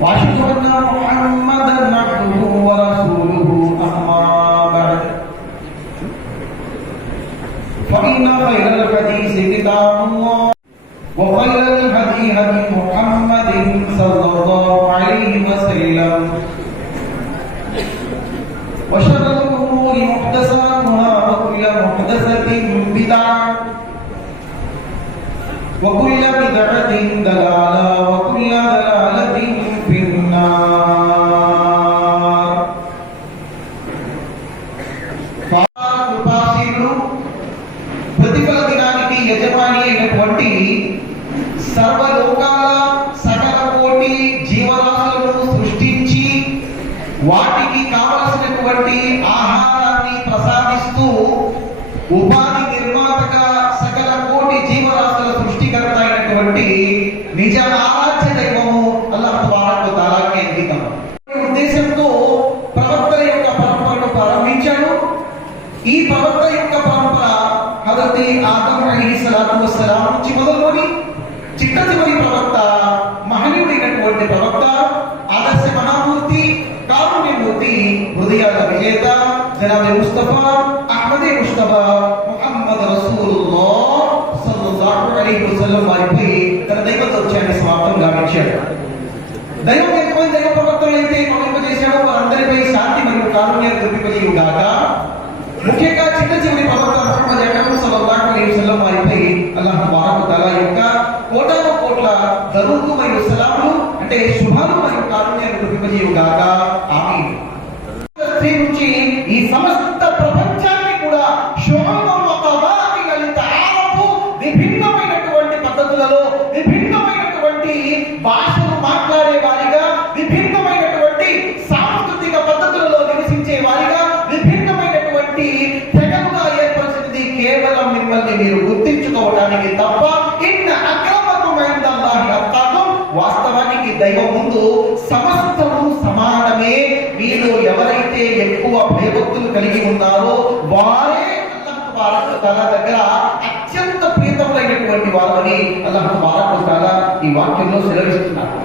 واشهد ان محمدا عبده ورسوله بعد. فإن خير الحديث الله وخير صلى الله عليه وسلم. وشر الأمور محدثاتها وكل محدثة بدعة وكل بدعة వాటికి కావలసినటువంటి ఆహారాన్ని ప్రసాదిస్తూ ఉపాధి నిర్మాతగా సకల కోటి జీవరాశుల సృష్టికర్త అయినటువంటి నిజ ఆరాధ్య దైవము అల్లాహ్ తబారక్ తారాన్ని అంకితం. ఉద్దేశంతో ప్రవక్తల యొక్క పరంపరను ప్రారంభించాడు. ఈ ప్రవక్త యొక్క పరంపర హజరతి ఆదం అలీ సలాతు వస్సలాం నుంచి మొదలుకొని చిట్ట చివరి ప్రవక్త మహనీయుడైనటువంటి ప్రవక్త హృదయాల విజేత జనాబే ముస్తఫా అహ్మదే ముస్తఫా ముహమ్మద్ రసూలుల్లాహ్ సల్లల్లాహు అలైహి వసల్లం వారిపై తన దైవ దౌత్యాన్ని సమాప్తం గావించాడు దైవం ఎంతమంది దైవ ప్రవక్తలు అయితే పంపింపజేశాడో వారందరిపై శాంతి మరియు కారుణ్యం కురిపింపజేయు గాక ముఖ్యంగా చిన్న చివరి ప్రవక్త ముహమ్మద్ అకరమ్ సల్లల్లాహు అలైహి వసల్లం వారిపై అల్లాహ్ తబారక్ తఆలా యొక్క కోటాను కోట్ల దరువులు మరియు సలాములు అంటే శుభాలు మరియు కారుణ్యాన్ని కురిపింపజేయు గాక స్త్రీ నుంచి ఈ సమస్త ప్రపంచాన్ని కూడా శుభం విభిన్నమైనటువంటి పద్ధతులలో విభిన్నమైనటువంటి భాషలు మాట్లాడే వారిగా విభిన్నమైనటువంటి సాంస్కృతిక పద్ధతులలో నివసించే వారిగా విభిన్నమైనటువంటి తెగలుగా ఏర్పరిచినది కేవలం మిమ్మల్ని మీరు గుర్తించుకోవడానికి తప్ప భయభక్తులు కలిగి ఉన్నారో వారే తన దగ్గర అత్యంత ప్రీతములైనటువంటి వారని అల్లాహ్ తాలా ఈ వాక్యంలో సెలవిస్తున్నారు.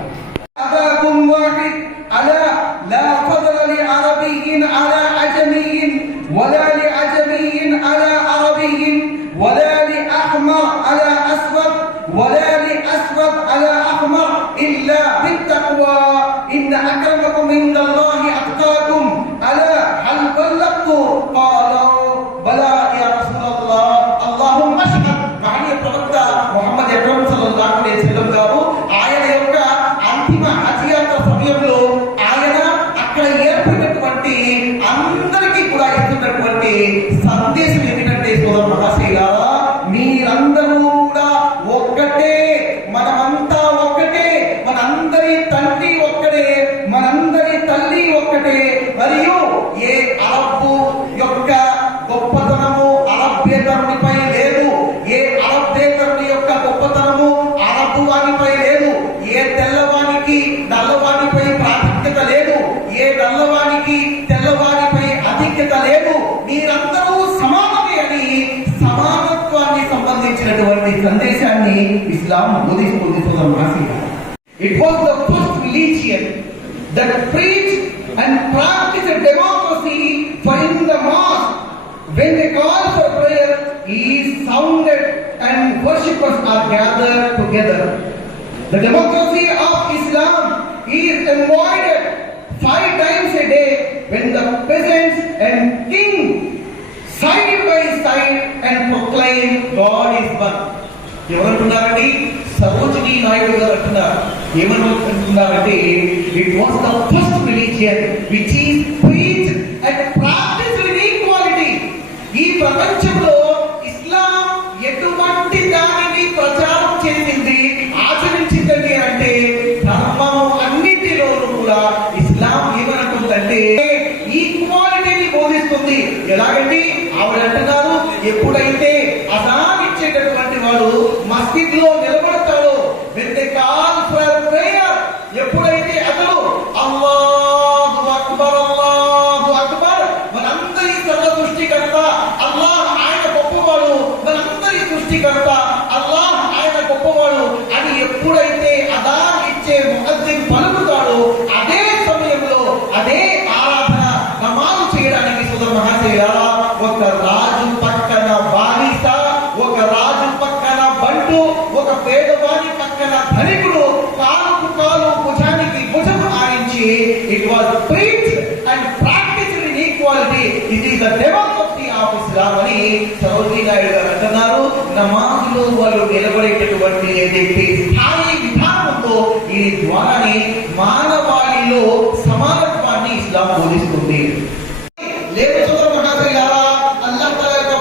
అక్కడ ఏర్పడినటువంటి అందరికీ కూడా ఇస్తున్నటువంటి సందేశం ఏమిటంటే సోదరు మహాశైలారా మీరందరూ కూడా ఒక్కటే మనమంతా ఒక్కటే మనందరి తండ్రి సంబంధించినటువంటి సందేశాన్ని ఇస్లాం బోధిస్తుంది సోదరు మహాశీల It was the first religion that preached and practiced democracy for in the mosque. When they call for prayer, is sounded and worshippers are gathered together. The democracy of Islam is embodied five times a day when the peasants and king side by side and proclaim God is one ఎవరంటున్నారండి Sarojini Naidu గారు అంటున్నారు. ఏమనుకుంటున్నారంటే it was the first religion which is preach and practice with equality ఈ ప్రపంచంలో ఇస్లాం ఎటువంటి దానిని ప్రచారం చేసింది ఆచరించిందండి అంటే ధర్మం అన్నిటిలోనూ కూడా ఇస్లాం ఏమనుకుందంటే ఈక్వాలిటీని బోధిస్తుంది. ఎలాగంటే ఇచ్చే మొహద్దీన్ పలుకుతాడో. అదే సమయంలో అదే ఆరాధన నమాజ్ చేయడానికి సుధ మహాశయ ఒక రాజు పక్కన బాధిత ఒక రాజు పక్కన బంటు ఒక పేదవాడి పక్కన ధనికుడు కాలుకు కాలు భుజానికి భుజం ఆయించి it was preach and practice in equality ఇది ద డెవలప్ రామని సౌదీ నాయుడు గారు అంటున్నారు. నమాజులో వాళ్ళు నిలబడేటటువంటి స్థాయి దీని ద్వారానే మానవాళిలో సమానత్వాన్ని ఇస్లాం బోధిస్తుంది. లేదు సోదర మహాశయులారా, అల్లాహ్ తఆలా యొక్క